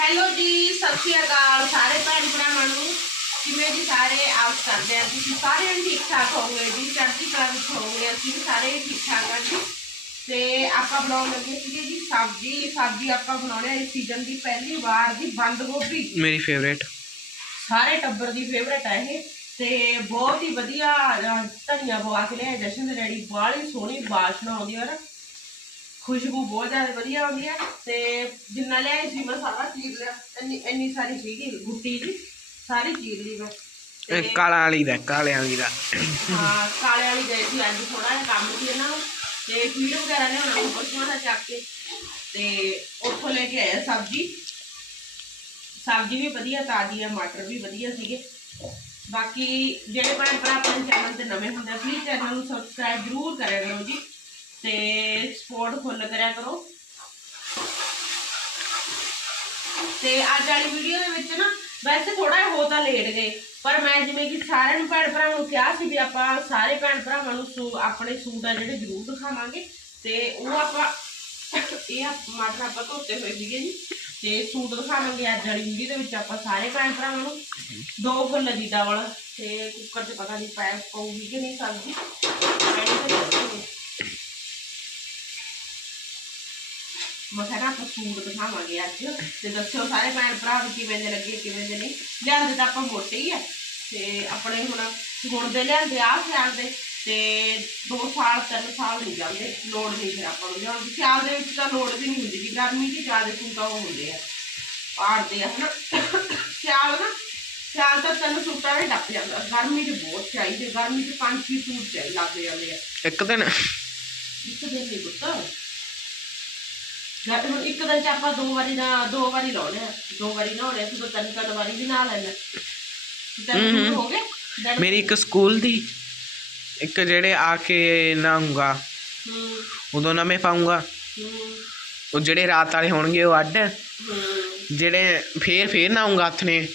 Hello ਜੀ ਸਤਿ ਸ਼੍ਰੀ ਅਕਾਲ ਸਾਰੇ ਭੈਣ ਭਰਾਵਾਂ ਨੂੰ। ਕਿਵੇਂ ਜੀ ਸਾਰੇ? ਆਸ ਕਰਦੇ ਆ ਤੁਸੀਂ ਸਾਰੇ ਜਣੇ ਠੀਕ ਠਾਕ ਹੋਵੋਗੇ ਜੀ ਚੜ੍ਹਦੀ ਕਲਾ ਵਿੱਚ ਹੋਵੋਗੇ ਅਸੀਂ ਵੀ ਸਾਰੇ ਠੀਕ ਠਾਕ ਆ ਜੀ। ਤੇ ਆਪਾਂ ਬਣਾਉਣ ਲੱਗੇ ਸੀਗੇ ਜੀ ਸਬਜ਼ੀ। ਸਬਜ਼ੀ ਆਪਾਂ ਬਣਾਉਣੇ ਆ ਇਸ ਸੀਜ਼ਨ ਦੀ ਪਹਿਲੀ ਵਾਰ ਦੀ ਬੰਦ ਗੋਭੀ। ਮੇਰੀ ਫੇਵਰੇਟ ਸਾਰੇ ਟੱਬਰ ਦੀ ਫੇਵਰੇਟ ਹੈ ਇਹ। ਤੇ ਬਹੁਤ ਹੀ ਵਧੀਆ ਧਨੀਆ ਪਵਾ ਕੇ ਲਿਆ ਜਸ਼ਨ ਦੇ ਡੈਡੀ ਬਾਹਲੀ ਸੋਹਣੀ ਬਾਸ਼ਨਾ ਆਉਂਦੀ ਹੈ ਨਾ। ਖੁਸ਼ਬੂ ਬਹੁਤ ਜ਼ਿਆਦਾ ਵਧੀਆ ਆਉਂਦੀ ਹੈ ਤੇ ਜਿੰਨਾ ਲਿਆ ਸੀ ਮੈਂ ਸਾਰਾ ਚੀਰ ਲਿਆ। ਇੰਨੀ ਇੰਨੀ ਸਾਰੀ ਸੀਗੀ ਗੁੱਟੀ ਦੀ ਸਾਰੀ ਚੀਰ ਲਈ ਮੈਂ। ਤੇ ਕਾਲਾ ਵਾਲੀ ਦਾ ਕਾਲੇ ਵਾਲੀ ਦਾ। ਹਾਂ ਕਾਲੇ ਵਾਲੀ ਗਏ ਸੀ ਅੱਜ ਥੋੜਾ ਜਿਹਾ ਕੰਮ ਸੀ ਇਹਨਾਂ ਨੂੰ। ਤੇ ਫੀਡ ਵਗੈਰਾ ਲਿਆਉਣਾ ਸੀ ਪਸ਼ੂਆਂ ਦਾ ਚੱਕ ਕੇ। ਤੇ ਉੱਥੋਂ ਲੈ ਕੇ ਆਇਆ ਸਬਜ਼ੀ। ਸਬਜ਼ੀ ਵੀ ਵਧੀਆ ਤਾਜ਼ੀ ਹੈ ਮਟਰ ਵੀ ਵਧੀਆ ਸੀਗੇ। ਬਾਕੀ ਜਿਹੜੇ ਭੈਣ ਭਰਾ ਆਪਣੇ ਚੈਨਲ ਤੇ ਨਵੇਂ ਹੁੰਦੇ ਪਲੀਜ਼ ਚੈਨਲ ਨੂੰ ਸਬਸਕ੍ਰਾਈਬ ਜ਼ਰੂਰ ਕਰਿਆ ਕਰੋ ਜੀ। ਤੇ ਸਪੋਰਟ ਫੁੱਲ ਕਰਿਆ ਕਰੋ। ਤੇ ਅੱਜ ਵਾਲੀ ਵੀਡੀਓ ਦੇ ਵਿੱਚ ਨਾ ਵੈਸੇ ਥੋੜਾ ਜਿਹਾ ਹੋ ਤਾਂ ਲੇਟ ਗਏ, ਪਰ ਮੈਂ ਜਿਵੇਂ ਕਿ ਸਾਰਿਆਂ ਨੂੰ ਭੈਣ ਭਰਾਵਾਂ ਨੂੰ ਕਿਹਾ ਸੀ ਵੀ ਆਪਾਂ ਸਾਰੇ ਭੈਣ ਭਰਾਵਾਂ ਨੂੰ ਆਪਣੇ ਸੂਟ ਆ ਜਿਹੜੇ ਜ਼ਰੂਰ ਦਿਖਾਵਾਂਗੇ, ਤੇ ਉਹ ਆਪਾਂ, ਇਹ ਆ- ਆਪਾਂ ਧੋਤੇ ਹੋਏ ਸੀਗੇ ਜੀ। ਤੇ ਸੂਟ ਦਿਖਾਵਾਂਗੇ ਅੱਜ ਵਾਲੀ ਵੀਡੀਓ ਦੇ ਵਿੱਚ ਆਪਾਂ ਸਾਰੇ ਭੈਣ ਭਰਾਵਾਂ ਨੂੰ। ਦੋ ਫੁੱਲ ਦੀ ਡਬਲ, ਤੇ ਕੁੱਕਰ 'ਚ ਪਤਾ ਨਹੀਂ ਪਾਇਆ ਪਊਗੀ ਕਿ ਨਹੀਂ ਸਬਜ਼ੀ। Ready ਤਾਂ ਕਰਨੀ ਹੈ। ਮੈਂ ਕਿਹਾ ਨਾ ਆਪਾਂ ਸੂਟ ਦਿਖਾਵਾਂਗੇ ਅੱਜ। ਤੇ ਦੱਸਿਓ ਸਾਰੇ ਭੈਣ ਭਰਾ ਵੀ ਕਿਵੇਂ ਦੇ ਲੱਗੇ ਕਿਵੇਂ ਦੇ ਨਹੀਂ। ਲਿਆਂਦੇ ਤਾਂ ਆਪਾਂ ਮੋਟੇ ਹੀ ਆ। ਤੇ ਆਪਣੇ ਹੁਣ ਹੁਣ ਦੇ ਲਿਆਂਦੇ ਆ ਸਿਆਲ ਦੇ। ਤੇ 2 ਸਾਲ 3 ਸਾਲ ਨਹੀਂ ਜਾਂਦੇ। ਲੋੜ ਨਹੀਂ ਫਿਰ ਆਪਾਂ ਨੂੰ ਲਿਆਉਣ ਦੀ। ਸਿਆਲ ਦੇ ਵਿੱਚ ਤਾਂ ਲੋੜ ਵੀ ਨਹੀਂ ਹੁੰਦੀ ਜੀ ਗਰਮੀ 'ਚ ਜ਼ਿਆਦਾ ਸੂਟ ਉਹ ਹੁੰਦੇ ਆ। ਪਾੜਦੇ ਆ ਹਨਾ। ਸਿਆਲ ਨਾ ਸਿਆਲ ਤਾਂ ਤਿੰਨ ਸੂਟਾਂ ਵਿੱਚ ਡੱਪ ਜਾਂਦਾ। ਗਰਮੀ 'ਚ ਬਹੁਤ ਚਾਹੀਦੇ। ਗਰਮੀ 'ਚ ਪੰਜ ਛੇ ਸੂਟ ਚਾਹੀਦੇ ਲੱਗ ਜਾਂਦੇ ਆ। ਇੱਕ ਦਿਨ। ਇੱਕ ਦਿਨ ਨਹੀਂ ਪੁੱਤ। ਹੁਣ ਇੱਕ ਦਿਨ ਚ ਆਪਾਂ ਦੋ ਵਾਰੀ ਨਾ ਦੋ ਵਾਰੀ ਲਾਉਣੇ ਆ। ਦੋ ਵਾਰੀ ਨਹਾਉਣੇ ਆ ਤੂੰ ਤਿੰਨ ਤਿੰਨ ਵਾਰੀ ਵੀ ਨਹਾ ਲੈਣਾ ਤਿੰਨ ਸੂਟ ਹੋ। ਗਏ? Then- ਮੇਰੀ ਇੱਕ ਸਕੂਲ ਦੀ ਇੱਕ ਜਿਹੜੇ ਆ ਕੇ ਨਹਾਉਂਗਾ ਹੂੰ। ਉਦੋਂ ਨਾ ਮੈਂ ਪਾਉਂਗਾ ਹੂੰ। ਉਹ ਜਿਹੜੇ ਰਾਤ ਵਾਲੇ ਹੋਣਗੇ ਉਹ ਅੱਡ। ਹੂੰ। ਜਿਹੜੇ ਫੇਰ ਫੇਰ ਨਹਾਉਂਗਾ ਹੱਥ ਨੇ।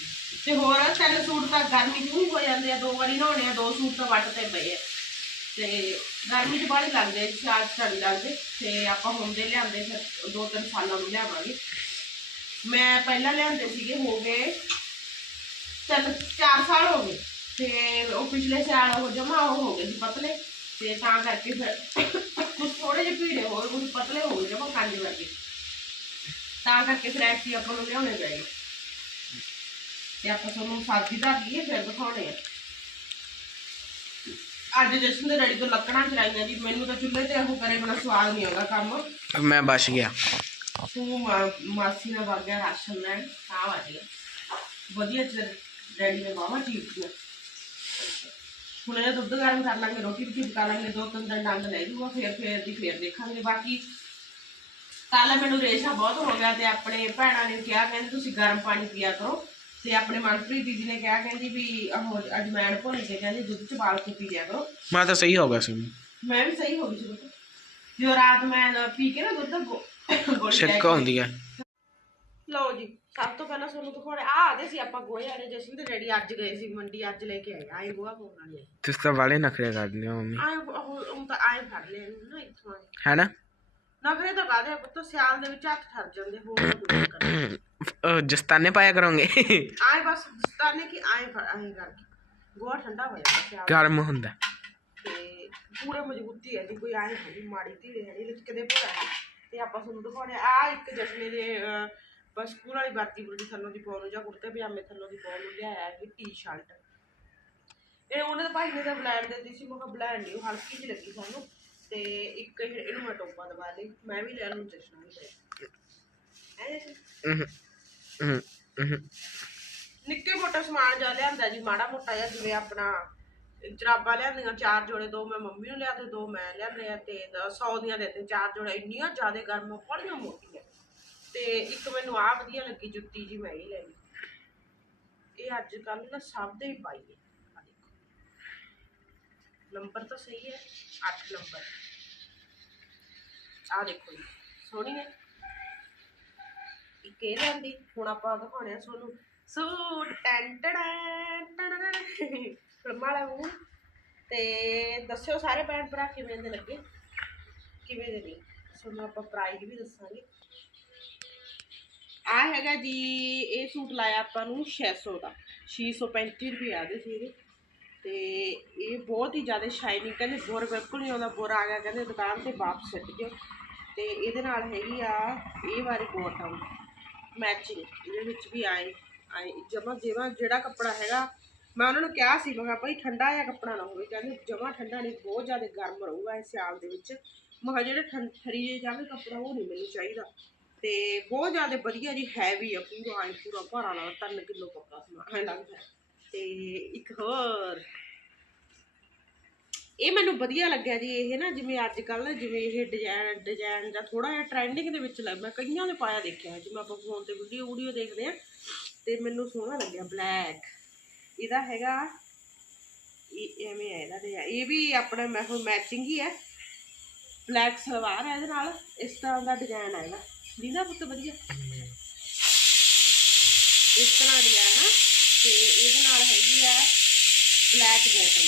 ਤੇ ਹੋਰ ਤਿੰਨ ਸੂਟ ਤਾਂ ਗਰਮੀ ਚ ਵੀ ਹੋ ਜਾਂਦੇ ਆ ਦੋ ਵਾਰੀ ਨਹਾਉਣੇ ਆ ਦੋ ਸੂਟ ਤਾਂ ਵੱਟ ਤੇ ਪਏ ਆ। ਤੇ ਗਰਮੀ ਚ ਬਾਹਲੀ ਲੱਗਦੇ ਸਿਆਲ ਚ ਲੱਗਦੇ ਤੇ ਆਪਾਂ ਹੁੰਦੇ ਲਿਆਂਦੇ ਫਿਰ ਦੋ ਤਿੰਨ ਸਾਲਾਂ ਨੂੰ ਲਿਆਵਾਂਗੇ। ਮੈਂ ਪਹਿਲਾਂ ਲਿਆਂਦੇ ਸੀਗੇ, ਹੋ ਗਏ ਤਿੰਨ, ਚਾਰ ਸਾਲ ਹੋ ਗਏ। ਤੇ ਉਹ ਪਿਛਲੇ ਸਾਲ ਉਹ ਜਮਾ ਉਹ ਹੋ ਗਏ ਸੀ ਪਤਲੇ, ਤੇ ਤਾਂ ਕਰਕੇ ਫਿਰ ਕੁਝ ਥੋੜੇ ਜਿਹੇ ਭੀੜੇ ਹੋਏ ਕੁਝ ਪਤਲੇ ਹੋ ਗਏ, ਜਮਾ ਕਾਂਜੇ ਵਰਗੇ। ਤਾਂ ਕਰਕੇ ਫਿਰ ਐਕਟੀ ਆਪਾਂ ਨੂੰ ਲਿਆਉਣੇ ਪਏ। ਤੇ ਆਪਾਂ ਤੁਹਾਨੂੰ ਸਬਜ਼ੀ ਦਾ ਲਈਏ ਫਿਰ ਦਿਖਾਉਣੇ ਆ। ਅੱਜ ਜਸ਼ਨ ਦੇ ਰੈਡੀ ਤੋਂ ਲੱਕੜਾਂ ਚਲਾਈਆਂ ਜੀ ਮੈਨੂੰ ਤਾਂ ਚੁੱਲ੍ਹੇ ਤੇ ਉਹ ਕਰੇ ਬਣਾ ਸਵਾਦ ਨਹੀਂ ਆਉਂਦਾ ਕੰਮ। ਮੈਂ ਬਚ ਗਿਆ। ਤੂੰ ਮਾ- ਮਾਸੀ ਨਾਲ ਵਗ ਗਿਆ ਰਾਸ਼ਨ ਲੈਣ ਆ ਵੱਜ ਗਿਆ। ਵਧੀਆ ਚ ਡੈਡੀ ਨੇ ਬਾਵਾ ਚੀਪੀਆਂ ਹੁਣ ਇਹ ਦੁੱਧ ਗਰਮ ਕਰ ਲਾਂਗੇ ਰੋਟੀ ਵੀ ਪਕਾ ਲਾਂਗੇ ਦੋ ਤਿੰਨ ਦਿਨ ਡੰਗ ਲੈ ਜੂਗਾ ਫੇਰ ਫੇਰ ਦੀ ਫੇਰ ਦੇਖਾਂਗੇ। ਬਾਕੀ ਕੱਲ ਮੈਨੂੰ ਰੇਸ਼ਾ ਬਹੁਤ ਹੋ ਗਿਆ ਤੇ ਆਪਣੇ ਭੈਣਾਂ ਨੇ ਕਿਹਾ ਕਹਿੰਦੇ ਤੁਸੀਂ ਗਰਮ ਪਾਣੀ ਪੀਆ ਕਰੋ। ਤੇ ਆਪਣੇ ਮਨਪ੍ਰੀਤ ਦੀਦੀ ਨੇ ਕਿਹਾ ਕਹਿੰਦੀ ਵੀ ਉਹ ਅਜਮੈਣ ਭੁੰਨ ਕੇ ਕਹਿੰਦੀ ਦੁੱਧ ਚ ਪਾਲ ਕੇ ਪੀ ਲਿਆ ਕਰੋ। ਮੈਂ ਤਾਂ ਸਹੀ ਹੋ ਗਿਆ ਸੀ। ਮੈਂ ਵੀ ਸਹੀ ਹੋ ਗਈ ਸੀ ਜੋ ਰਾਤ ਮੈਂ ਪੀ ਕੇ ਨਾ ਦੁੱਧ ਗੋ- ਗੋਲੀ ਲੈ ਛਿੱਕ ਕੇ- ਹੁੰਦੀ ਹੈ ਲਓ ਜੀ ਸਭ ਤੋਂ ਪਹਿਲਾਂ ਤੁਹਾਨੂੰ ਦਿਖਾਉਣੇ ਆ। ਆਦੇ ਸੀ ਆਪਾਂ ਗੋਹੇ ਵਾਲੇ ਜਸ਼ਨ ਦੇ ਡੈਡੀ ਅੱਜ ਗਏ ਸੀ ਮੰਡੀ ਅੱਜ ਲੈ ਕੇ ਆਏ ਆਏ ਗੋਹਾ ਪਾਉਣ ਵਾਲੇ। ਤੁਸੀਂ ਤਾਂ ਵਾਲੇ ਨਖਰੇ ਕਰਦੇ ਹੋ ਮੰਮੀ। ਆਏ ਉਹ ਉਹ ਤਾਂ ਆਏ ਫੜ ਲਏ ਇਹਨੂੰ ਨਾ ਇੱਥੋਂ ਆਏ। ਹੈ ਨਾ? ਨਖਰੇ ਤਾਂ ਕਾਦੇ ਪੁੱਤ? ਸਿਆਲ ਦੇ ਵਿੱਚ ਹੱਥ ਠਰ ਜਾਂਦੇ ਹੋਰ ਤਾਂ ਕੁਝ ਨਹੀਂ ਕਰਨਾ ਅਹ ਜਸਤਾਨੇ ਪਾਇਆ ਕਰੋਗੇ। ਆਏ ਬਸ ਦਸਤਾਨੇ ਕਿ ਆਏ ਫੜ ਆਏ ਕਰਕੇ। ਗੋਹਾ ਠੰਡਾ ਹੋ ਜਾਂਦਾ ਸਿਆਲ। ਗਰਮ ਹੁੰਦਾ। ਤੇ ਪੂਰੇ ਮਜ਼ਬੂਤੀ ਹੈ ਜੀ ਕੋਈ ਆਏ ਨਹੀਂ ਮਾੜੀ ਧੀਰੇ ਹੈ ਨਹੀਂ ਲਿਚਕਦੇ ਭੋਰਾ ਤੇ ਆਪਾਂ ਤੁਹਾਨੂੰ ਦਿਖਾਉਣੇ ਆ ਇੱਕ ਜਸ਼ਨੇ ਦੇ ਅਹ, ਬਸ ਸਕੂਲ ਵਾਲੀ ਵਰਦੀ ਬੁਰਦੀ ਥੱਲੋਂ ਦੀ ਪਾਉਣ ਨੂੰ ਜਾਂ ਕੁੜਤੇ ਪਜਾਮੇ ਥੱਲੋਂ ਦੀ ਪਾਉਣ ਨੂੰ ਲਿਆਇਆ ਹੈ ਟੀ-ਸ਼ਰਟ ਇਹ ਉਹਨੇ ਤਾਂ ਭਾਈ ਨੇ ਤਾਂ ਬਲੈਂਡ ਦੇ ਦਿੱਤੀ ਸੀ ਮੈਂ ਕਿਹਾ ਬਲੈਂਡ ਨਹੀਂ ਉਹ ਹਲਕੀ ਜਿਹੀ ਲੱਗੀ ਸਾਨੂੰ। ਤੇ ਇੱਕ ਇਹ- ਇਹਨੂੰ ਮੈਂ ਟੋਪਾ ਦਵਾ ਲਈ ਮੈਂ ਵੀ ਲੈ ਲੂੰ ਜਸ਼ਨਾ ਵੀ ਲੈ ਹਮ। ਨਿੱਕੇ ਮੋਟਾ ਸਮਾਨ ਜਾ ਲਿਆਂਦਾ ਜੀ ਮਾੜਾ ਮੋਟਾ ਜਿਹਾ ਜਿਵੇਂ ਆਪਣਾ ਜਰਾਬਾਂ ਲਿਆਂਦੀਆਂ ਚਾਰ ਜੋੜੇ ਦੋ ਮੈਂ ਮੰਮੀ ਨੂੰ ਲਿਆ ਤੇ ਦੋ ਮੈਂ ਲਿਆਂਦੇ ਆ ਤੇ 100 ਦੀਆਂ ਦੇ ਤੇ ਚਾਰ ਜੋੜੇ ਇੰਨੀਆਂ ਜ਼ਿਆਦਾ ਗਰਮ ਬੜੀਆਂ ਮੋਟੀਆਂ। ਤੇ ਇੱਕ ਮੈਨੂੰ ਆ ਵਧੀਆ ਲੱਗੀ ਜੁੱਤੀ ਜੀ ਮੈਂ ਹੀ ਲੈ ਲਈ। ਇਹ ਅੱਜ ਕੱਲ ਨਾ ਸਭ ਦੇ ਹੀ ਪਾਈ ਹੈ। ਆਹ ਦੇਖੋ ਨੰਬਰ ਤਾਂ ਸਹੀ ਹੈ 8 ਨੰਬਰ। ਆ ਦੇਖੋ ਜੀ, ਸੋਹਣੀ ਹੈ। ਇੱਕ ਇਹ ਲੈਂਦੀ ਹੁਣ ਆਪਾਂ ਦਿਖਾਉਣੇ ਆ ਤੁਹਾਨੂੰ। ਸੂਟ ਟੈਂ ਟੜੈਂ ਫਿਲਮਾਂ ਤੇ ਦੱਸਿਓ ਸਾਰੇ ਭੈਣ ਭਰਾ ਕਿਵੇਂ ਦੇ ਲੱਗੇ? ਕਿਵੇਂ ਦੇ ਨਹੀਂ? ਤੁਹਾਨੂੰ ਆਪਾਂ ਪ੍ਰਾਈਸ ਵੀ ਦੱਸਾਂਗੇ। ਆ ਹੈਗਾ ਜੀ, ਇਹ ਸੂਟ ਲਾਇਆ ਆਪਾਂ ਨੂੰ 600 ਦਾ। 635 ਰੁਪਏ ਆਦੇ ਸੀ ਇਹਦੇ। ਤੇ ਇਹ ਬਹੁਤ ਹੀ ਜ਼ਿਆਦਾ ਸ਼ਾਈਨਿੰਗ ਕਹਿੰਦੇ ਬੋਰ ਬਿਲਕੁਲ ਨਹੀਂ ਆਉਂਦਾ, ਬੋਰ ਆ ਗਿਆ ਕਹਿੰਦੇ ਦੁਕਾਨ ਤੇ ਵਾਪਸ ਸਿੱਟ ਦਿਓ ਤੇ ਇਹਦੇ ਨਾਲ ਹੈਗੀ ਆ ਇਹ ਵਾਲੀ ਬੋਟਮ ਮੈਚਿੰਗ ਇਹਦੇ ਵਿੱਚ ਵੀ ਆਏ ਆਏ, ਜਮਾ ਜਿਵੇਂ ਜਿਹੜਾ ਕੱਪੜਾ ਹੈਗਾ, ਮੈਂ ਉਹਨਾਂ ਨੂੰ ਕਿਹਾ ਸੀ, ਮੈਂ ਕਿਹਾ ਭਾਈ ਠੰਡਾ ਜਿਹਾ ਕੱਪੜਾ ਨਾ ਹੋਵੇ, ਕਹਿੰਦੇ ਜਮਾ ਠੰਡਾ ਨਹੀਂ, ਬਹੁਤ ਜ਼ਿਆਦਾ ਗਰਮ ਰਹੂਗਾ ਇਸ ਸਿਆਲ ਦੇ ਵਿੱਚ। ਮੈਂ ਕਿਹਾ ਜਿਹੜੇ ਠੰ, ਠਰੀ ਜਾਵੇ ਕੱਪੜਾ ਉਹ ਨਹੀਂ ਮੈਨੂੰ ਚਾਹੀਦਾ। ਤੇ ਬਹੁਤ ਜ਼ਿਆਦਾ ਵਧੀਆ ਜੀ ਹੈਵੀ ਆ, ਪੂਰਾ ਆਏ ਪੂਰਾ ਭਾਰਾ ਲੱਗਦਾ 3 ਕਿਲੋ ਕੱਪੜਾ ਸਮਾਨ ਲੱਗਦਾ। ਤੇ ਇੱਕ ਹੋਰ। ਇਹ ਮੈਨੂੰ ਵਧੀਆ ਲੱਗਿਆ ਜੀ ਇਹ ਨਾ ਜਿਵੇਂ ਅੱਜ ਕੱਲ ਜਿਵੇਂ ਇਹ ਡਿਜ਼ਾਈਨ ਡਿਜ਼ਾਈਨ ਦਾ ਥੋੜਾ ਜਿਹਾ ਟ੍ਰੈਂਡਿੰਗ ਦੇ ਵਿੱਚ ਲੱਗ ਮੈਂ ਕਈਆਂ ਦੇ ਪਾਇਆ ਦੇਖਿਆ ਜਿਵੇਂ ਆਪਾਂ ਫੋਨ ਤੇ ਵੀਡੀਓ ਵੀਡੀਓ ਦੇਖਦੇ ਆ ਤੇ ਮੈਨੂੰ ਸੋਹਣਾ ਲੱਗਿਆ ਬਲੈਕ ਇਹਦਾ ਹੈਗਾ ਇਹ ਐਵੇਂ ਹੈ ਇਹਦਾ design। ਇਹ ਵੀ ਆਪਣਾ ਮੈਂ ਮੈਚਿੰਗ ਹੀ ਹੈ। ਬਲੈਕ ਸਲਵਾਰ ਹੈ ਇਹਦੇ ਨਾਲ ਇਸ ਤਰ੍ਹਾਂ ਦਾ ਡਿਜ਼ਾਈਨ ਆਏਗਾ ਦੀਦਾ ਪੁੱਤ ਵਧੀਆ। ਇਸ ਤਰ੍ਹਾਂ ਡਿਜ਼ਾਈਨ ਆ। ਤੇ ਇਹਦੇ ਨਾਲ ਹੈਗੀ ਆ ਬਲੈਕ ਬੋਟਮ।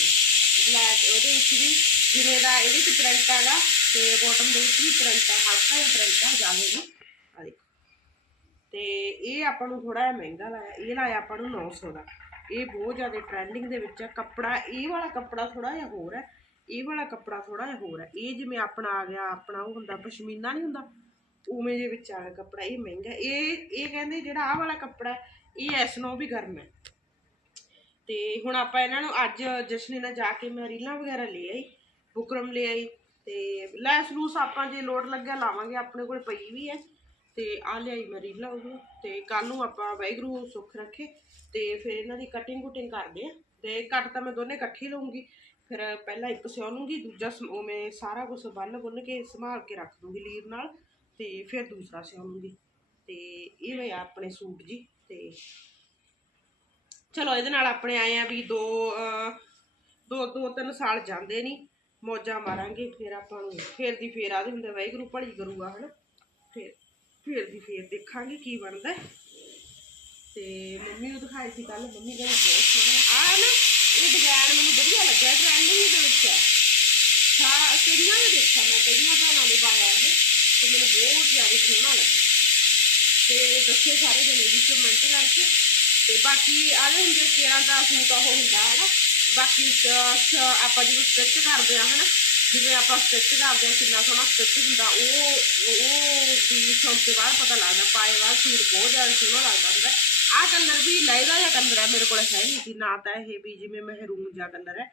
ਬਲੈਕ ਉਹਦੇ ਵਿੱਚ ਵੀ ਜਿਵੇਂ ਦਾ ਇਹਦੇ ਵਿੱਚ ਪ੍ਰਿੰਟ ਹੈਗਾ ਤੇ ਬੋਟਮ ਦੇ ਵਿੱਚ ਵੀ ਪ੍ਰਿੰਟ ਆ, ਹਲਕਾ ਜਿਹਾ ਪ੍ਰਿੰਟ ਆ ਜ਼ਿਆਦਾ ਆ ਦੇਖੋ। ਤੇ ਇਹ ਆਪਾਂ ਨੂੰ ਥੋੜਾ ਜਿਹਾ ਮਹਿੰਗਾ ਲਾਇਆ, ਇਹ ਲਾਇਆ ਆਪਾਂ ਨੂੰ 900 ਦਾ। ਇਹ ਬਹੁਤ ਜ਼ਿਆਦਾ ਟ੍ਰੈਂਡਿੰਗ ਦੇ ਵਿੱਚ ਹੈ ਕੱਪੜਾ, ਇਹ ਵਾਲਾ ਕੱਪੜਾ ਥੋੜਾ ਜਿਹਾ ਹੋਰ ਹੈ। ਇਹ ਵਾਲਾ ਕੱਪੜਾ ਥੋੜਾ ਜਿਹਾ ਹੋਰ ਹੈ। ਇਹ ਜਿਵੇਂ ਆਪਣਾ ਆ ਗਿਆ, ਆਪਣਾ ਉਹ ਹੁੰਦਾ, ਪਸ਼ਮੀਨਾ ਨਹੀਂ ਹੁੰਦਾ, ਉਵੇਂ ਦੇ ਵਿੱਚ ਆ ਗਿਆ ਕੱਪੜਾ। ਇਹ ਮਹਿੰਗਾ ਇਹ ਇਹ ਕਹਿੰਦੇ ਜਿਹੜਾ ਆਹ ਵਾਲਾ ਕੱਪੜਾ ਇਹ ਇਸ ਨਾਲੋਂ ਵੀ ਗਰਮ ਹੈ। ਤੇ ਹੁਣ ਆਪਾਂ ਇਹਨਾਂ ਨੂੰ ਅੱਜ ਜਸ਼ਨੀ ਨਾਲ ਜਾ ਕੇ ਮੈਂ ਰੀਲਾਂ ਵਗੈਰਾ ਲੈ ਆਈ, ਬੁਕਰਮ ਲੈ ਆਈ ਤੇ ਲੈਸ ਲੂਸ ਆਪਾਂ ਜੇ ਲੋਡ ਲੱਗਿਆ ਲਾਵਾਂਗੇ, ਆਪਣੇ ਕੋਲ ਪਈ ਵੀ ਹੈ। ਤੇ ਆ ਲਿਆਈ ਮੈਂ ਰੀਲਾਂ ਉਹ, ਤੇ ਕੱਲ ਨੂੰ ਆਪਾਂ ਵਾਹਿਗੁਰੂ ਸੁੱਖ ਰੱਖੇ ਤੇ ਫਿਰ ਇਹਨਾਂ ਦੀ ਕਟਿੰਗ ਕੁਟਿੰਗ ਕਰਦੇ ਆ ਤੇ ਕੱਟ ਤਾਂ ਮੈਂ ਦੋਨੇ ਇਕੱਠੇ ਲਊਂਗੀ, ਫਿਰ ਪਹਿਲਾਂ ਇੱਕ ਸਿਉਂ ਲੂੰਗੀ ਦੂਜਾ ਸ- ਉਵੇਂ ਸਾਰਾ ਕੁਝ ਬੰਨ ਬੁੰਨ ਕੇ ਸੰਭਾਲ ਕੇ ਰੱਖ ਦੂੰਗੀ ਲੀਰ ਨਾਲ ਤੇ ਫਿਰ ਦੂਸਰਾ ਸਿਉਂ ਲੂੰਗੀ ਤੇ ਇਹ ਹੋਇਆ ਆਪਣੇ ਸੂਟ ਜੀ, ਤੇ ਚਲੋ ਇਹਦੇ ਨਾਲ ਆਪਣੇ ਆਏ ਆ ਵੀ ਦੋ ਦੋ ਦੋ, ਤਿੰਨ ਸਾਲ ਜਾਂਦੇ ਨਹੀਂ ਮੌਜਾਂ ਮਾਰਾਂਗੇ, ਫਿਰ ਆਪਾਂ ਨੂੰ ਫੇਰ ਦੀ ਫੇਰ ਆਦੇ ਹੁੰਦੇ ਵਾਹਿਗੁਰੂ ਭਲੀ ਕਰੂਗਾ, ਹਨਾ? ਫਿਰ, ਫੇਰ ਦੀ ਫੇਰ ਦੇਖਾਂਗੇ ਕੀ ਬਣਦਾ। ਤੇ ਮੰਮੀ ਨੂੰ ਦਿਖਾਈ ਸੀ ਕੱਲ ਮੰਮੀ ਕਹਿੰਦੀ ਬਹੁਤ ਸੋਹਣਾ ਆ ਨਾ, ਇਹ ਡਿਜ਼ਾਈਨ ਮੈਨੂੰ ਵਧੀਆ ਲੱਗਿਆ ਟ੍ਰੈਂਡਿੰਗ ਦੇ ਵਿੱਚ ਹੈ ਸਾਰਾ ਕਈਆਂ ਨੇ ਦੇਖਿਆ? ਮੈਂ ਕਈਆਂ ਭੈਣਾਂ ਨੇ ਪਾਇਆ ਇਹ ਤੇ ਮੈਨੂੰ ਬਹੁਤ ਜ਼ਿਆਦਾ ਸੋਹਣਾ ਲੱਗਾ ਤੇ ਦੱਸੇ ਸਾਰੇ ਜਣੇ ਵੀ ਕਮੈਂਟ ਕਰਕੇ। ਤੇ ਬਾਕੀ ਆਲੇ ਹੁੰਦੇ ਕੇਰਾਂ ਦਾ ਸੂਟ, ਉਹ ਹੁੰਦਾ ਹੈ ਬਾਕੀ ਆਪਾਂ ਜਦੋਂ ਸਟਿਚ ਕਰਦੇ ਆ ਹਨਾ ਜਿਵੇਂ ਆਪਾਂ ਸਟਿਚ ਕਰਦੇ ਆ, ਕਿੰਨਾ ਸੋਹਣਾ ਸਟਿਚ ਹੁੰਦਾ, ਉਹ ਉਹ ਵੀ ਸੁਣ ਕੇ ਬਾਅਦ ਪਤਾ ਲੱਗਦਾ, ਪਾਏ ਬਾਅਦ ਸੂਟ ਬਹੁਤ ਜ਼ਿਆਦਾ ਸੋਹਣਾ ਲੱਗਦਾ ਹੁੰਦਾ। ਆਹ ਕਲਰ ਵੀ ਲਹਿਦਾ ਜਿਹਾ ਕਲਰ ਹੈ ਮੇਰੇ ਕੋਲ ਹੈ ਨਹੀਂ ਸੀ ਨਾ ਤਾਂ ਇਹ ਵੀ ਜਿਵੇਂ ਮਹਿਰੂਨ ਜਿਹਾ ਕਲਰ ਹੈ।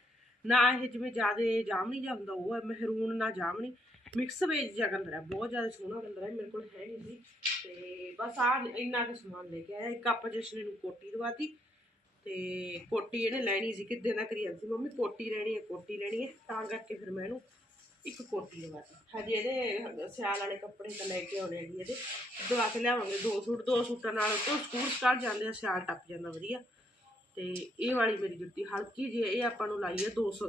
ਨਾ ਇਹ ਜਿਵੇਂ ਜਿਆਦੇ ਜਾਮਣੀ ਜਿਹਾ ਹੁੰਦਾ, ਉਹ ਹੈ ਮਹਿਰੂਨ, ਨਾ ਜਾਮਣੀ। ਮਿਕਸ ਵੇਜ ਜਿਹਾ ਕਲਰ ਹੈ ਬਹੁਤ ਜ਼ਿਆਦਾ ਸੋਹਣਾ ਕਲਰ ਹੈ ਮੇਰੇ ਕੋਲ ਹੈ ਨਹੀਂ। ਸੀ ਤੇ ਬਸ ਆ ਇੰਨਾ ਕੁ ਸਮਾਨ ਲੈ ਕੇ ਆਇਆ, ਇੱਕ ਆਪਾਂ ਜਸ਼ਨ ਨੂੰ ਕੋਟੀ ਦਵਾਤੀ, ਤੇ ਕੋਟੀ ਇਹਨੇ ਲੈਣੀ ਸੀ, ਕਿੱਦੇ ਦਾ ਕਰੀ ਜਾਂਦੀ ਸੀ ਮੰਮੀ? ਕੋਟੀ ਲੈਣੀ ਹੈ, ਕੋਟੀ ਲੈਣੀ ਹੈ, ਤਾਂ ਕਰਕੇ ਫਿਰ ਮੈਂ ਇਹਨੂੰ ਇੱਕ ਕੋਟੀ ਦਵਾਤੀ। ਹਜੇ ਇਹਦੇ ਸਿਆਲ ਵਾਲੇ ਕੱਪੜੇ ਤਾਂ ਲੈ ਕੇ ਆਉਣੇ ਆ ਜੀ ਇਹਦੇ। ਦਵਾ ਕੇ ਲਿਆਵਾਂਗੇ, ਦੋ ਸੂਟ, ਦੋ ਸੂਟਾਂ ਨਾਲ ਤੋਂ ਸਕੂਲ ਸਟਾਰ ਜਾਂਦੇ ਆ, ਸਿਆਲ ਟੱਪ ਜਾਂਦਾ ਵਧੀਆ। ਤੇ ਇਹ ਵਾਲੀ ਮੇਰੀ ਜੁੱਤੀ ਹਲਕੀ ਜਿਹੀ ਇਹ ਆਪਾਂ ਨੂੰ ਲਾਈ ਹੈ 200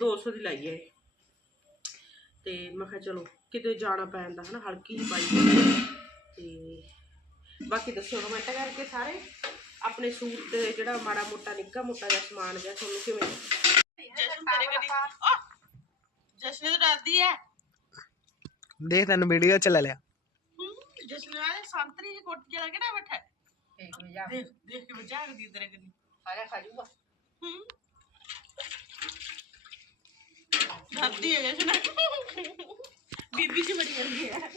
200 ਦੀ ਲਾਈ ਹੈ ਇਹ। ਤੇ ਮੈਂ ਕਿਹਾ ਚਲੋ ਕਿਤੇ ਜਾਣਾ ਪੈਂਦਾ ਹਨਾ ਹਲਕੀ ਜਿਹੀ ਪਾਈ। ਤੇ ਬਾਕੀ ਦੱਸੋ ਕਮੈਂਟ ਕਰਕੇ ਸਾਰੇ ਆਪਣੇ ਸੂਟ ਤੇ ਜਿਹੜਾ ਮਾੜਾ ਮੋਟਾ ਨਿੱਕਾ ਮੋਟਾ ਜਿਹਾ ਸਮਾਨ ਜਿਹਾ ਤੁਹਾਨੂੰ ਕਿਵੇਂ? ਜਸ਼ਨ ਤੇਰੇ ਕਨੀ ਜਸ਼ਨ ਤਾਂ ਡਰਦੀ ਹੈ ਦੇਖ ਤੈਨੂੰ ਵੀਡੀਓ ਚ ਲੈ ਲਿਆ। ਜਸ਼ਨ ਵਾਲੇ ਸੰਤਰੀ ਦੀ ਕੋਟੀ ਜਿਹੜਾ ਕਿਹੜਾ ਬੈਠਾ ਹੈ? ਦੇਖ ਦੇਖ ਕੇ ਬਚਾ ਕੇ ਦੀ ਤੇਰੇ ਕਨੀ ਖਾਣਾ ਖਾ ਜੂਗਾ। ਹੂੰ। ਡਰਦੀ ਹੈ ਜਸ਼ਨ। ਬੀਬੀ ਜੀ ਬੜੀ ਵਰਗੀ ਹੈ।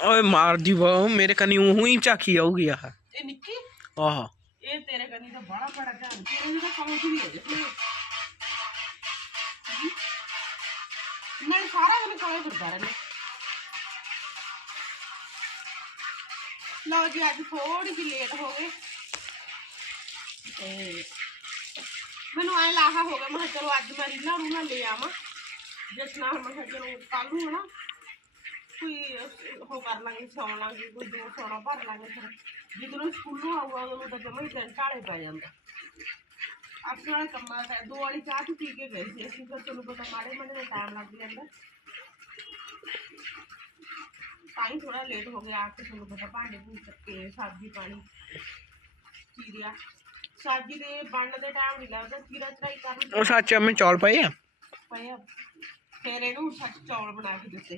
ਓਏ ਮਾਰ ਦੀ ਵਾ ਮੇਰੇ ਕਨੀ ਉਹੀ ਹੀ ਝਾਕੀ ਆਊਗੀ ਆਹ। ਇਹ ਨਿੱਕੀ? ਆਹ। ਇਹ ਤੇਰੇ ਕਨੀ ਤਾਂ ਬੜਾ ਬੜਾ ਧਿਆਨ ਤੇਰੇ ਤਾਂ ਕੰਮ ਵੀ ਹੈ ਜਸ਼ਨ ਮੈਂ ਸਾਰਾ ਦਿਨ ਕੋਲੇ ਫਿਰਦਾ ਰਹਿੰਦਾ। ਲਓ ਜੀ ਅੱਜ ਥੋੜੀ ਜਿਹੀ ਲੇਟ ਹੋ ਗਏ ਤੇ ਮੈਨੂੰ ਐ ਲਾਹਾ ਹੋ ਗਿਆ। ਮੈਂ ਚਲੋ ਅੱਜ ਮੈਂ ਰੀਲਾਂ ਰੂਲਾਂ ਲੈ ਆਵਾਂ। ਜਿਸ ਨਾਲ ਮੈਂ ਕਿਹਾ ਚਲੋ ਕੱਲ ਨੂੰ ਹਨਾ ਕੋਈ ਉਹ ਕਰ ਲਾਂਗੇ ਸੌਣ ਲਾਂਗੇ ਕੋਈ ਦੋ ਸੌਣਾ ਭਰ ਲਾਂਗੇ ਫਿਰ। ਜਦੋਂ ਸਕੂਲੋਂ ਆਊਗਾ ਉਦੋਂ ਤਾਂ ਜਮਾ ਹੀ ਦਿਨ ਢਾਲੇ ਪੈ ਜਾਂਦਾ। ਆਪਣੇ ਵਾਲਾ ਕੰਮਾਂ ਦਾ ਦੋ ਵਾਲੀ ਚਾਹ ਤੂੰ ਪੀ ਕੇ ਗਏ ਸੀ ਅਸੀਂ ਫਿਰ ਤੁਹਾਨੂੰ ਪਤਾ ਮਾੜੇ ਮਾੜੇ ਦਾ ਟਾਈਮ ਲੱਗ ਜਾਂਦਾ। ਤਾਂ ਹੀ ਥੋੜਾ ਲੇਟ ਹੋ ਗਿਆ ਆ ਕੇ ਤੁਹਾਨੂੰ ਪਤਾ ਭਾਂਡੇ ਭੂੰਡੇ ਚੱਕੇ ਸਬਜ਼ੀ ਪਾਣੀ ਚੀਰਿਆ। ਸਬਜ਼ੀ ਦੇ ਬਣਨ ਦੇ ਟਾਈਮ ਨਹੀਂ ਲੱਗਦਾ ਚੀਰਾ ਚੜਾਈ ਕਰਨ। ਉਹ ਸੱਚ ਮੈਂ ਚੌਲ ਪਏ ਆ। ਪਏ ਆ। ਫਿਰ ਇਹਨੂੰ ਸੱਚ ਚੌਲ ਬਣਾ ਕੇ ਦਿੱਤੇ।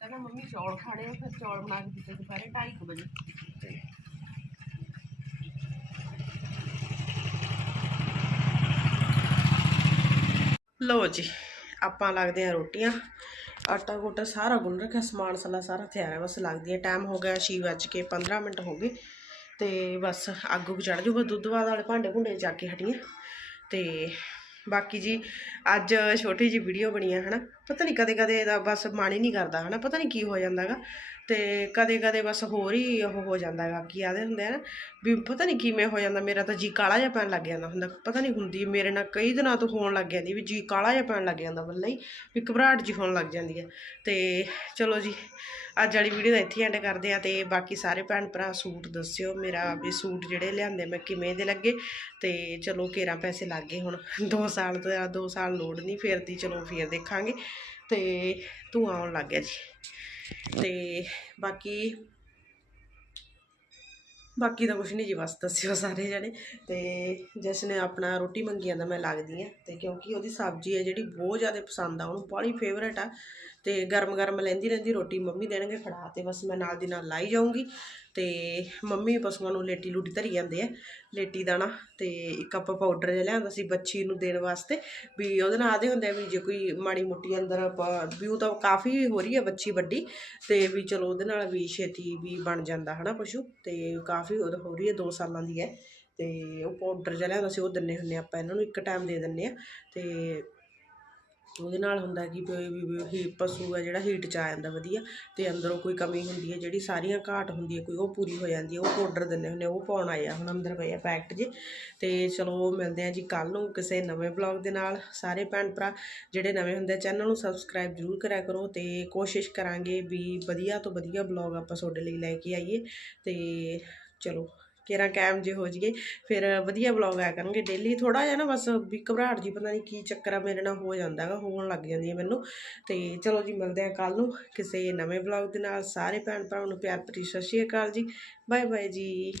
ਕਹਿੰਦਾ, ਮੰਮੀ, ਚੌਲ ਖਾਣੇ ਆ, ਫਿਰ ਚੌਲ ਬਣਾ ਕੇ ਦਿੱਤੇ ਦੁਪਹਿਰੇ 2:30 ਵਜੇ। ਲੋ ਜੀ, ਆਪਾਂ ਲੱਗਦੇ ਆ ਰੋਟੀਆਂ। ਆਟਾ ਗੋਟਾ ਸਾਰਾ ਗੁੰਨ ਰੱਖਿਆ, ਸਮਾਨ ਸਲਾ ਸਾਰਾ ਤਿਆਰ ਹੈ ਬਸ ਲੱਗਦੀ ਹੈ ਟਾਈਮ ਹੋ ਗਿਆ 6 ਵੱਜ ਕੇ 15 ਮਿੰਟ ਹੋ ਗਏ। ਤੇ ਬਸ ਅੱਗ ਉੱਗ ਚੜ ਜੂਗਾ ਦੁੱਧ ਬਾਦ ਵਾਲੇ ਭਾਂਡੇ ਭੁੰਡੇ ਜਾ ਕੇ ਹਟੀਆਂ ਤੇ ਬਾਕੀ ਜੀ ਅੱਜ ਛੋਟੀ ਜੀ ਵੀਡੀਓ ਬਣੀ ਹੈ ਹਨਾ? ਪਤਾ ਨਹੀਂ ਕਦੇ ਕਦੇ ਇਹਦਾ ਬਸ ਮਨ ਹੀ ਨਹੀਂ ਕਰਦਾ, ਹਨਾ? ਪਤਾ ਨਹੀਂ ਕੀ ਹੋ ਜਾਂਦਾਗਾ। ਤੇ ਕਦੇ ਕਦੇ ਬਸ ਹੋਰ ਹੀ ਉਹ ਹੋ ਜਾਂਦਾ ਜਾਂਦਾਗਾ ਕੀ ਆਦੇ ਹੁੰਦੇ ਆ ਨਾ, ਵੀ ਪਤਾ ਨਹੀਂ ਕਿਵੇਂ ਹੋ ਜਾਂਦਾ, ਮੇਰਾ ਤਾਂ ਜੀ ਕਾਲਾ ਜਿਹਾ ਪੈਣ ਲੱਗ ਜਾਂਦਾ ਹੁੰਦਾ, ਪਤਾ ਨਹੀਂ ਹੁੰਦੀ, ਮੇਰੇ ਨਾਲ ਕਈ ਦਿਨਾਂ ਤੋਂ ਹੋਣ ਲੱਗ ਜਾਂਦੀ ਵੀ ਜੀ ਕਾਲਾ ਜਿਹਾ ਪੈਣ ਲੱਗ ਜਾਂਦਾ ਬੱਲੇ ਹੀ ਵੀ ਘਬਰਾਹਟ ਜੀ ਹੋਣ ਲੱਗ ਜਾਂਦੀ ਹੈ ਤੇ ਚਲੋ ਜੀ, ਅੱਜ ਵਾਲੀ ਵੀਡੀਓ ਦਾ ਇੱਥੇ ਐਂਡ ਕਰਦੇ ਆ ਤੇ ਬਾਕੀ ਸਾਰੇ ਭੈਣ ਭਰਾ ਸੂਟ ਦੱਸਿਓ, ਮੇਰਾ ਵੀ ਸੂਟ ਜਿਹੜੇ ਲਿਆਂਦੇ ਮੈਂ ਕਿਵੇਂ ਦੇ ਲੱਗੇ, ਤੇ ਚਲੋ ਕੇਰਾਂ ਪੈਸੇ ਲੱਗ ਗਏ ਹੁਣ 2 ਸਾਲ ਦਾ 2 ਸਾਲ ਲੋੜ ਨਹੀਂ ਫੇਰ ਦੀ ਚਲੋ ਫੇਰ ਦੇਖਾਂਗੇ, ਤੇ ਤੂੰ ਆਉਣ ਲੱਗ ਗਿਆ ਜੀ। ਤੇ ਬਾਕੀ ਬਾਕੀ ਤਾਂ ਕੁਛ ਨਹੀਂ ਜੀ, ਬਸ ਦੱਸਿਓ ਸਾਰੇ ਜਣੇ। ਤੇ ਜਿਸ ਨੇ ਆਪਣਾ ਰੋਟੀ ਮੰਗੀ ਜਾਂਦਾ ਮੈਂ ਲੱਗਦੀ ਆ। ਤੇ ਕਿਉਂਕਿ ਉਹਦੀ ਸਬਜ਼ੀ ਹੈ ਜਿਹੜੀ ਬਹੁਤ ਜ਼ਿਆਦਾ ਪਸੰਦ ਆ, ਉਹਨੂੰ ਬੜੀ ਫੇਵਰੇਟ ਆ। ਤੇ ਗਰਮ ਗਰਮ ਲੈਂਦੀ ਰਹਿੰਦੀ, ਰੋਟੀ ਮੰਮੀ ਦੇਣਗੇ ਖੜਾ ਤੇ ਬਸ ਮੈਂ ਨਾਲ ਦੀ ਨਾਲ ਲਾਈ ਜਾਊਂਗੀ। ਤੇ ਮੰਮੀ ਪਸ਼ੂਆਂ ਨੂੰ ਲੇਟੀ ਲੂਟੀ ਧਰੀ ਜਾਂਦੇ ਆ, ਲੇਟੀ ਦਾਣਾ ਤੇ ਇੱਕ ਆਪਾਂ ਪਾਊਡਰ ਜਿਹਾ ਲਿਆਂਦਾ ਸੀ ਬੱਚੀ ਨੂੰ ਦੇਣ ਵਾਸਤੇ ਵੀ ਉਹਦੇ ਨਾਲ ਆਦੇ ਹੁੰਦੇ ਆ ਵੀ ਜੇ ਕੋਈ ਮਾੜੀ ਮੁੱਟੀ ਅੰਦਰ ਆਪਾਂ ਵੀ ਉਹ ਤਾਂ ਕਾਫੀ ਹੋ ਰਹੀ ਹੈ ਬੱਚੀ ਵੱਡੀ ਤੇ ਵੀ ਚਲੋ ਉਹਦੇ ਨਾਲ ਵੀ ਛੇਤੀ ਵੀ ਬਣ ਜਾਂਦਾ ਹਨਾ ਪਸ਼ੂ ਤੇ ਕਾਫੀ ਉਹ ਹੋ ਰਹੀ ਹੈ 2 ਸਾਲਾਂ ਦੀ ਹੈ ਤੇ ਉਹ ਪਾਊਡਰ ਜਿਹਾ ਲਿਆਂਦਾ ਸੀ, ਉਹ ਦਿੰਨੇ ਹੁੰਨੇ ਆਪਾਂ ਇਹਨਾਂ ਨੂੰ, ਇੱਕ ਟਾਈਮ ਦੇ ਦਿੰਨੇ ਆ ਤੇ ਉਹਦੇ ਨਾਲ ਹੁੰਦਾ ਕਿ ਵੀ, ਵੀ- ਪਸ਼ੂ ਹੈ ਜਿਹੜਾ ਹੀਟ ਚ ਆ ਜਾਂਦਾ ਵਧੀਆ ਅਤੇ ਅੰਦਰੋਂ ਕੋਈ ਕਮੀ ਹੁੰਦੀ ਹੈ, ਜਿਹੜੀ ਸਾਰੀਆਂ ਘਾਟ ਹੁੰਦੀ ਹੈ, ਕੋਈ ਉਹ ਪੂਰੀ ਹੋ ਜਾਂਦੀ ਹੈ, ਉਹ ਪਾਊਡਰ ਦਿੰਦੇ ਹੁੰਦੇ ਉਹ ਪਾਉਣ ਆਇਆ ਹੁਣ ਅੰਦਰ ਪਏ ਆ ਪੈਕਟ ਜੇ ਅਤੇ ਚਲੋ ਮਿਲਦੇ ਆ ਜੀ ਕੱਲ ਨੂੰ ਕਿਸੇ ਨਵੇਂ ਬਲੌਗ ਦੇ ਨਾਲ। ਸਾਰੇ ਭੈਣ ਭਰਾ ਜਿਹੜੇ ਨਵੇਂ ਹੁੰਦੇ ਚੈਨਲ ਨੂੰ ਸਬਸਕ੍ਰਾਈਬ ਜ਼ਰੂਰ ਕਰਿਆ ਕਰੋ ਅਤੇ ਕੋਸ਼ਿਸ਼ ਕਰਾਂਗੇ ਵੀ ਵਧੀਆ ਤੋਂ ਵਧੀਆ ਬਲੌਗ ਆਪਾਂ ਤੁਹਾਡੇ ਲਈ ਲੈ ਕੇ ਆਈਏ ਅਤੇ ਚਲੋ ਕੇਰਾ ਕਾਇਮ ਜੇ ਹੋ ਜਾਈਏ ਫਿਰ ਵਧੀਆ ਬਲੌਗ ਆਇਆ ਕਰਨਗੇ ਡੇਲੀ ਥੋੜਾ ਜਿਹਾ ਨਾ ਬਸ ਵੀ ਘਬਰਾਹਟ ਜੀ ਪਤਾ ਨਹੀਂ ਕੀ ਚੱਕਰ ਆ, ਮੇਰੇ ਨਾਲ ਹੋ ਜਾਂਦਾ ਹੈਗਾ ਹੋਣ ਲੱਗ ਜਾਂਦੀ ਹੈ ਮੈਨੂੰ। ਤੇ ਚਲੋ ਜੀ, ਮਿਲਦੇ ਆ ਕੱਲ ਨੂੰ ਕਿਸੇ ਨਵੇਂ ਬਲੌਗ ਦੇ ਨਾਲ। ਸਾਰੇ ਭੈਣ ਭਰਾਵਾਂ ਨੂੰ ਪਿਆਰ ਭਰੀ ਸਤਿ ਸ਼੍ਰੀ ਅਕਾਲ ਜੀ। ਬਾਏ ਬਾਏ ਜੀ।